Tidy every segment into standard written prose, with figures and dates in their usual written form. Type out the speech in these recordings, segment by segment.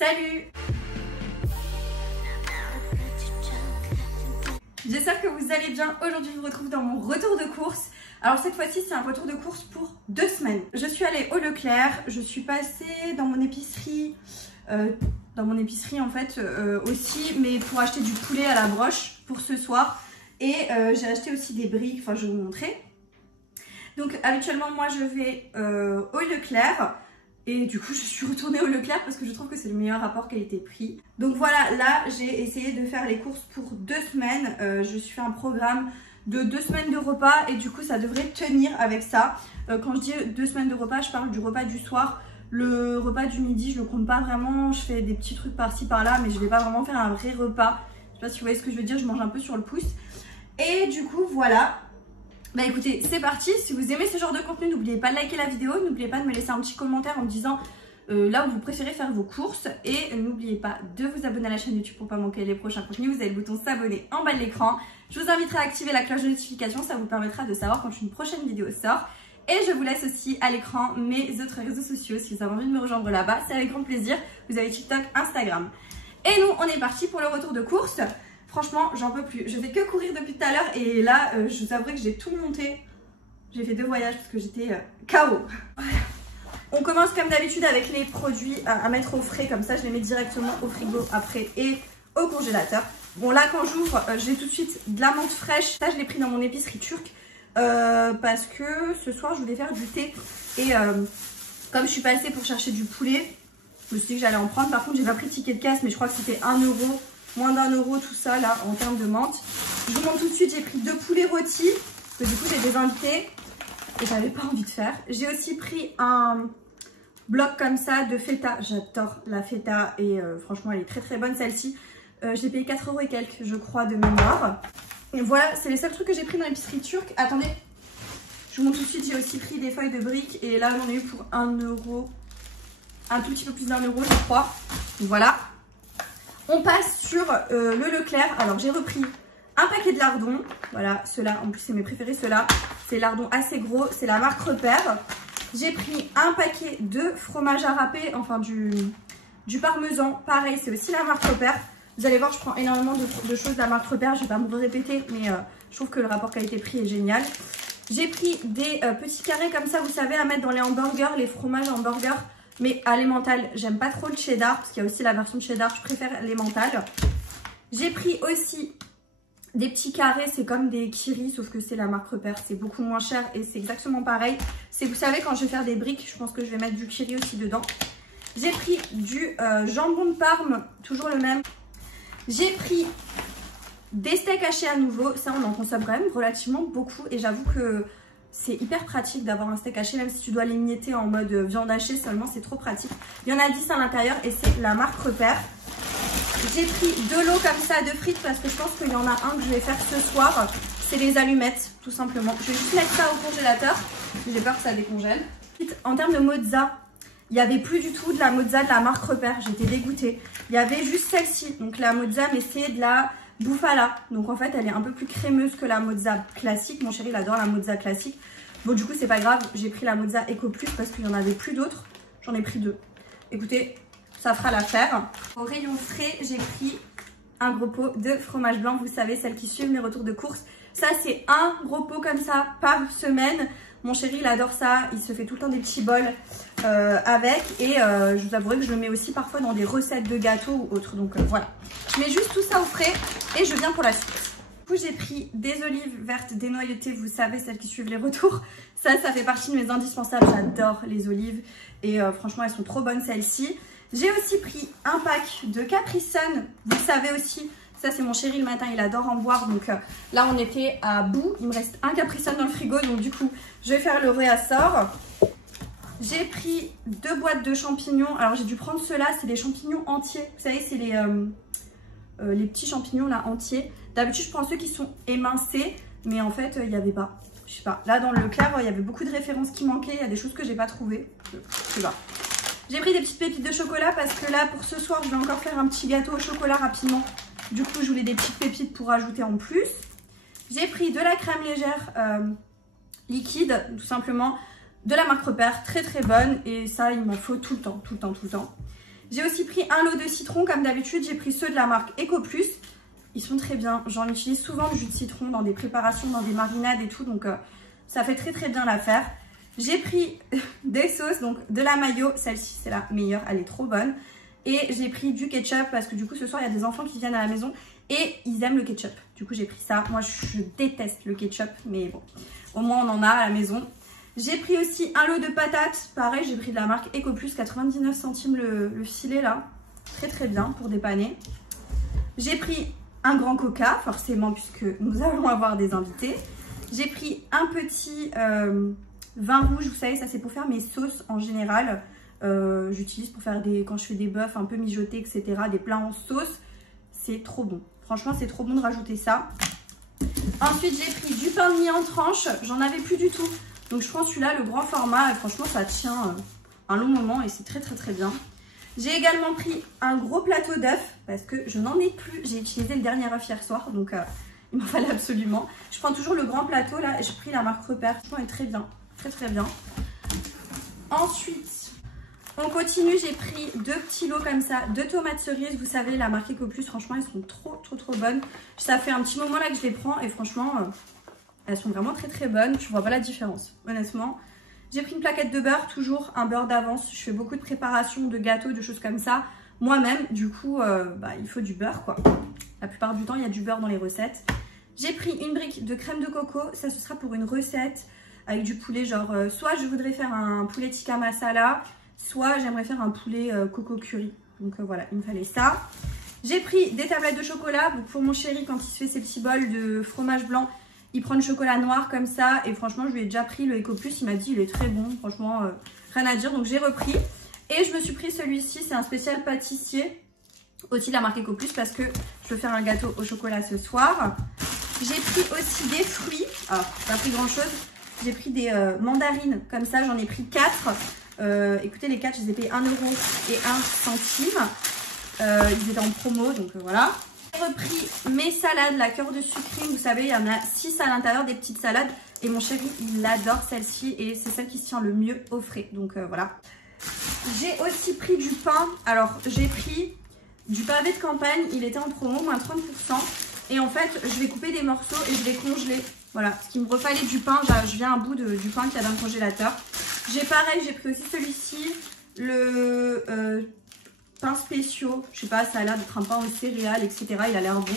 Salut! J'espère que vous allez bien. Aujourd'hui, je vous retrouve dans mon retour de course. Alors cette fois-ci, c'est un retour de course pour 2 semaines. Je suis allée au Leclerc, je suis passée dans mon épicerie, en fait aussi, mais pour acheter du poulet à la broche pour ce soir. Et j'ai acheté aussi des briques, enfin je vais vous montrer. Donc habituellement, moi je vais au Leclerc. Et du coup, je suis retournée au Leclerc parce que je trouve que c'est le meilleur rapport qualité-prix. Donc voilà, là, j'ai essayé de faire les courses pour 2 semaines. Je suis un programme de 2 semaines de repas et du coup, ça devrait tenir avec ça. Quand je dis 2 semaines de repas, je parle du repas du soir. Le repas du midi, je le compte pas vraiment. Je fais des petits trucs par-ci, par-là, mais je vais pas vraiment faire un vrai repas. Je sais pas si vous voyez ce que je veux dire, je mange un peu sur le pouce. Et du coup, voilà. Bah écoutez, c'est parti. Si vous aimez ce genre de contenu, n'oubliez pas de liker la vidéo, n'oubliez pas de me laisser un petit commentaire en me disant là où vous préférez faire vos courses, et n'oubliez pas de vous abonner à la chaîne YouTube pour pas manquer les prochains contenus. Vous avez le bouton s'abonner en bas de l'écran. Je vous inviterai à activer la cloche de notification, ça vous permettra de savoir quand une prochaine vidéo sort. Et je vous laisse aussi à l'écran mes autres réseaux sociaux. Si vous avez envie de me rejoindre là-bas, c'est avec grand plaisir. Vous avez TikTok, Instagram. Et nous, on est parti pour le retour de course. Franchement, j'en peux plus. Je fais que courir depuis tout à l'heure et là, je vous avouerai que j'ai tout monté. J'ai fait 2 voyages parce que j'étais KO. On commence comme d'habitude avec les produits à mettre au frais. Comme ça, je les mets directement au frigo après et au congélateur. Bon, là, quand j'ouvre, j'ai tout de suite de la menthe fraîche. Ça, je l'ai pris dans mon épicerie turque parce que ce soir, je voulais faire du thé. Et comme je suis passée pour chercher du poulet, je me suis dit que j'allais en prendre. Par contre, j'ai pas pris de ticket de caisse, mais je crois que c'était 1 €. Moins d'1 € tout ça là en termes de menthe. Je vous montre tout de suite, j'ai pris 2 poulets rôtis. Parce que du coup j'ai des invités et j'avais pas envie de faire. J'ai aussi pris un bloc comme ça de feta. J'adore la feta et franchement elle est très très bonne celle-ci. Je l'ai payé 4 € et quelques je crois de mémoire. Et voilà, c'est les seuls trucs que j'ai pris dans l'épicerie turque. Attendez, je vous montre tout de suite, j'ai aussi pris des feuilles de briques. Et là j'en ai eu pour 1 €. Un tout petit peu plus d'1 € je crois. Donc voilà. On passe sur le Leclerc. Alors j'ai repris un paquet de lardons. Voilà, ceux-là, en plus c'est mes préférés, ceux-là. C'est lardons assez gros, c'est la marque Repère. J'ai pris un paquet de fromage à râper, enfin du parmesan. Pareil, c'est aussi la marque Repère. Vous allez voir, je prends énormément de choses de la marque Repère. Je vais pas me répéter, mais je trouve que le rapport qualité-prix est génial. J'ai pris des petits carrés comme ça, vous savez, à mettre dans les hamburgers, les fromages hamburgers. Mais à l'emmental, j'aime pas trop le cheddar parce qu'il y a aussi la version de cheddar, je préfère l'emmental. J'ai pris aussi des petits carrés, c'est comme des Kiri, sauf que c'est la marque Repère, c'est beaucoup moins cher et c'est exactement pareil. C'est, vous savez, quand je vais faire des briques, je pense que je vais mettre du Kiri aussi dedans. J'ai pris du jambon de Parme, toujours le même. J'ai pris des steaks hachés à nouveau, ça on en consomme quand même relativement beaucoup et j'avoue que c'est hyper pratique d'avoir un steak haché, même si tu dois l'émietter en mode viande hachée seulement, c'est trop pratique. Il y en a 10 à l'intérieur et c'est la marque Repère. J'ai pris de l'eau comme ça de frites parce que je pense qu'il y en a un que je vais faire ce soir. C'est les allumettes, tout simplement. Je vais juste mettre ça au congélateur. J'ai peur que ça décongèle. En termes de mozza, il n'y avait plus du tout de la mozza de la marque Repère. J'étais dégoûtée. Il y avait juste celle-ci, donc la mozza, mais c'est de la Bufala. Donc en fait, elle est un peu plus crémeuse que la mozza classique. Mon chéri, il adore la mozza classique. Bon, du coup, c'est pas grave. J'ai pris la mozza Eco Plus parce qu'il n'y en avait plus d'autres. J'en ai pris 2. Écoutez, ça fera l'affaire. Au rayon frais, j'ai pris un gros pot de fromage blanc. Vous savez, celles qui suivent mes retours de course. Ça, c'est un gros pot comme ça par semaine. Mon chéri, il adore ça. Il se fait tout le temps des petits bols avec. Et je vous avouerai que je le mets aussi parfois dans des recettes de gâteaux ou autres. Donc voilà. Je mets juste tout ça au frais et je viens pour la suite. Du coup, j'ai pris des olives vertes dénoyautées. Vous savez, celles qui suivent les retours. Ça fait partie de mes indispensables. J'adore les olives. Et franchement, elles sont trop bonnes, celles-ci. J'ai aussi pris un pack de Capri Sun. Vous savez aussi, ça c'est mon chéri le matin, il adore en boire. Donc là, on était à bout. Il me reste un Capri Sun dans le frigo. Donc du coup, je vais faire le réassort. J'ai pris 2 boîtes de champignons. Alors j'ai dû prendre ceux-là, c'est des champignons entiers. Vous savez, c'est les petits champignons là entiers. D'habitude, je prends ceux qui sont émincés. Mais en fait, il n'y avait pas. Je sais pas. Là, dans le Leclerc, il y avait beaucoup de références qui manquaient. Il y a des choses que j'ai pas trouvées. Je sais pas. J'ai pris des petites pépites de chocolat parce que là, pour ce soir, je vais encore faire un petit gâteau au chocolat rapidement. Du coup, je voulais des petites pépites pour ajouter en plus. J'ai pris de la crème légère liquide, tout simplement, de la marque Repère, très très bonne. Et ça, il m'en faut tout le temps, tout le temps, tout le temps. J'ai aussi pris un lot de citron, comme d'habitude, j'ai pris ceux de la marque EcoPlus. Ils sont très bien, j'en utilise souvent du jus de citron dans des préparations, dans des marinades et tout, donc ça fait très bien l'affaire. J'ai pris des sauces, donc de la mayo, celle-ci c'est la meilleure, elle est trop bonne. Et j'ai pris du ketchup parce que du coup ce soir il y a des enfants qui viennent à la maison et ils aiment le ketchup. Du coup j'ai pris ça, moi je déteste le ketchup, mais bon, au moins on en a à la maison. J'ai pris aussi un lot de patates, pareil j'ai pris de la marque EcoPlus, 99 centimes le filet là, très bien pour dépanner. J'ai pris un grand coca, forcément puisque nous allons avoir des invités. J'ai pris un petit vin rouge, vous savez ça c'est pour faire mes sauces en général. J'utilise pour faire quand je fais des bœufs un peu mijotés etc, des plats en sauce. C'est trop bon, franchement c'est trop bon de rajouter ça. Ensuite j'ai pris du pain de mie en tranches, j'en avais plus du tout. Donc je prends celui-là, le grand format, et franchement ça tient un long moment et c'est très bien. J'ai également pris un gros plateau d'œufs parce que je n'en ai plus. J'ai utilisé le dernier œuf hier soir, donc il m'en fallait absolument. Je prends toujours le grand plateau là et j'ai pris la marque Repère. Franchement, elle est très bien, très bien. Ensuite, on continue. J'ai pris 2 petits lots comme ça de tomates cerises. Vous savez, la marque EcoPlus, franchement, elles sont trop bonnes. Ça fait un petit moment là que je les prends et franchement, elles sont vraiment très bonnes. Je vois pas la différence, honnêtement. J'ai pris une plaquette de beurre, toujours un beurre d'avance. Je fais beaucoup de préparation, de gâteaux, de choses comme ça. Moi-même, du coup, il faut du beurre, quoi. La plupart du temps, il y a du beurre dans les recettes. J'ai pris une brique de crème de coco. Ça, ce sera pour une recette avec du poulet. Genre, soit je voudrais faire un poulet tikka masala, soit j'aimerais faire un poulet coco curry. Donc voilà, il me fallait ça. J'ai pris des tablettes de chocolat. Donc pour mon chéri, quand il se fait ses petits bols de fromage blanc, il prend le chocolat noir comme ça et franchement je lui ai déjà pris le EcoPlus, il m'a dit il est très bon, franchement rien à dire, donc j'ai repris. Et je me suis pris celui-ci, c'est un spécial pâtissier, aussi de la marque EcoPlus parce que je veux faire un gâteau au chocolat ce soir. J'ai pris aussi des fruits, alors j'ai pas pris grand chose, j'ai pris des mandarines comme ça, j'en ai pris 4. Écoutez les 4 je les ai payés 1 € et 1 centime, ils étaient en promo donc voilà. J'ai repris mes salades, la cœur de sucrine, vous savez il y en a 6 à l'intérieur, des petites salades et mon chéri il adore celle-ci et c'est celle qui se tient le mieux au frais, donc voilà. J'ai aussi pris du pain, alors j'ai pris du pavé de campagne, il était en promo, moins 30% et en fait je vais couper des morceaux et je vais congeler, voilà, ce qui me refallait du pain, je viens à bout du pain qu'il y a dans le congélateur. J'ai pareil, j'ai pris aussi celui-ci, le pain spéciaux, je sais pas, ça a l'air d'être un pain aux céréales, etc. Il a l'air bon.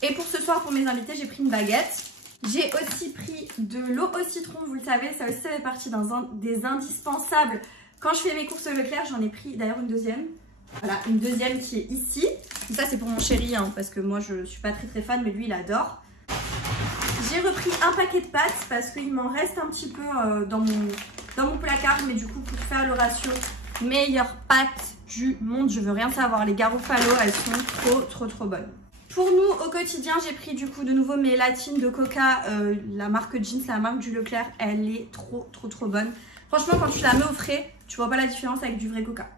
Et pour ce soir, pour mes invités, j'ai pris une baguette. J'ai aussi pris de l'eau au citron, vous le savez, ça aussi ça fait partie des indispensables. Quand je fais mes courses au Leclerc, j'en ai pris d'ailleurs une deuxième. Voilà, une deuxième qui est ici. Ça c'est pour mon chéri, hein, parce que moi je suis pas très fan, mais lui il adore. J'ai repris un paquet de pâtes parce qu'il m'en reste un petit peu dans mon placard, mais du coup pour faire le ratio, meilleures pâtes du monde, je veux rien savoir. Les Garofalo, elles sont trop bonnes. Pour nous au quotidien, j'ai pris du coup de nouveau mes latines de coca, la marque Jeans, la marque du Leclerc, elle est trop bonne. Franchement quand tu la mets au frais, tu vois pas la différence avec du vrai coca,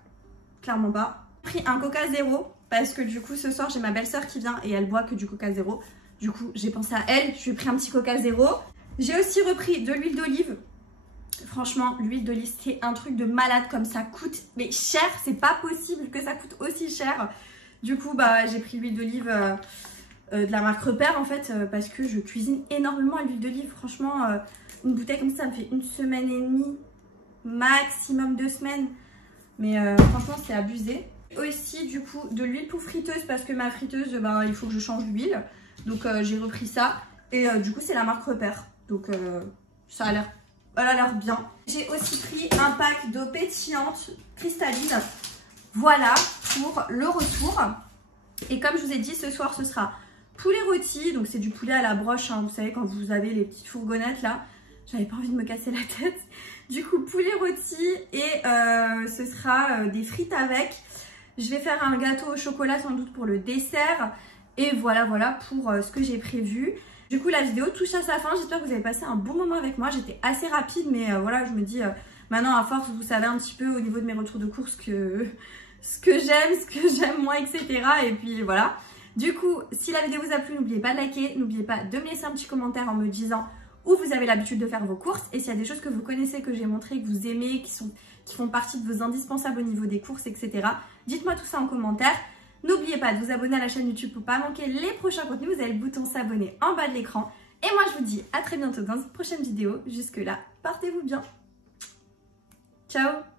clairement pas. J'ai pris un coca zéro parce que du coup ce soir j'ai ma belle-sœur qui vient et elle boit que du coca zéro. Du coup j'ai pensé à elle, je lui ai pris un petit coca zéro. J'ai aussi repris de l'huile d'olive. Franchement, l'huile d'olive, c'est un truc de malade comme ça coûte, mais cher, c'est pas possible que ça coûte aussi cher. Du coup, j'ai pris l'huile d'olive de la marque Repère en fait, parce que je cuisine énormément à l'huile d'olive. Franchement, une bouteille comme ça me fait 1 semaine et demie, maximum 2 semaines. Mais franchement, c'est abusé. Aussi, du coup, de l'huile pour friteuse, parce que ma friteuse, il faut que je change l'huile. Donc, j'ai repris ça. Et du coup, c'est la marque Repère. Donc, ça a l'air... Elle a l'air bien. J'ai aussi pris un pack d'eau pétillante cristalline. Voilà pour le retour. Et comme je vous ai dit, ce soir, ce sera poulet rôti. Donc, c'est du poulet à la broche. Hein, vous savez, quand vous avez les petites fourgonnettes là. J'avais pas envie de me casser la tête. Du coup, poulet rôti. Et ce sera des frites avec. Je vais faire un gâteau au chocolat sans doute pour le dessert. Et voilà pour ce que j'ai prévu. Du coup la vidéo touche à sa fin, j'espère que vous avez passé un bon moment avec moi, j'étais assez rapide mais voilà je me dis maintenant à force vous savez un petit peu au niveau de mes retours de course ce que j'aime moins etc. Et puis voilà, du coup si la vidéo vous a plu n'oubliez pas de liker, n'oubliez pas de me laisser un petit commentaire en me disant où vous avez l'habitude de faire vos courses. Et s'il y a des choses que vous connaissez, que j'ai montrées, que vous aimez, qui font partie de vos indispensables au niveau des courses, etc. Dites-moi tout ça en commentaire. N'oubliez pas de vous abonner à la chaîne YouTube pour pas manquer les prochains contenus. Vous avez le bouton s'abonner en bas de l'écran. Et moi, je vous dis à très bientôt dans une prochaine vidéo. Jusque là, portez-vous bien. Ciao!